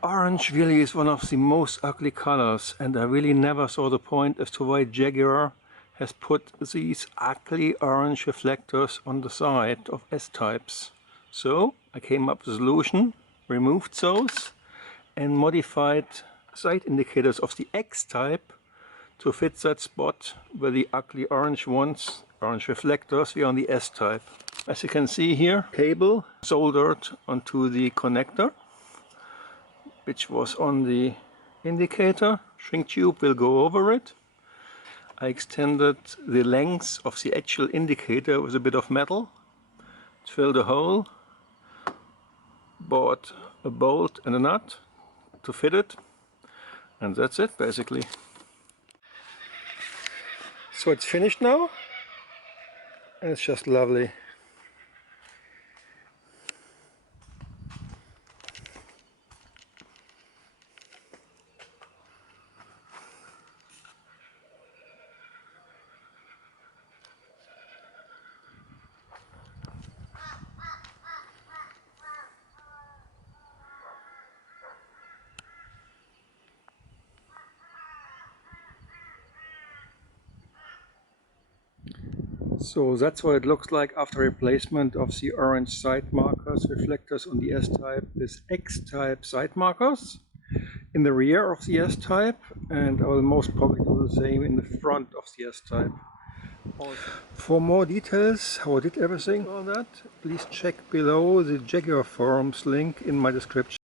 Orange really is one of the most ugly colors, and I really never saw the point as to why Jaguar has put these ugly orange reflectors on the side of S-types. So I came up with a solution, removed those and modified side indicators of the X-type to fit that spot where the ugly orange ones, orange reflectors, were on the S-type. As you can see here, cable soldered onto the connector, which was on the indicator. Shrink tube will go over it. I extended the length of the actual indicator with a bit of metal, filled a hole, bought a bolt and a nut to fit it, and that's it basically. So it's finished now, and it's just lovely. So that's what it looks like after replacement of the orange side markers, reflectors on the S-type with X-type side markers in the rear of the S-type, and I will most probably do the same in the front of the S-type. For more details how I did everything, all that, please check below the Jaguar Forums link in my description.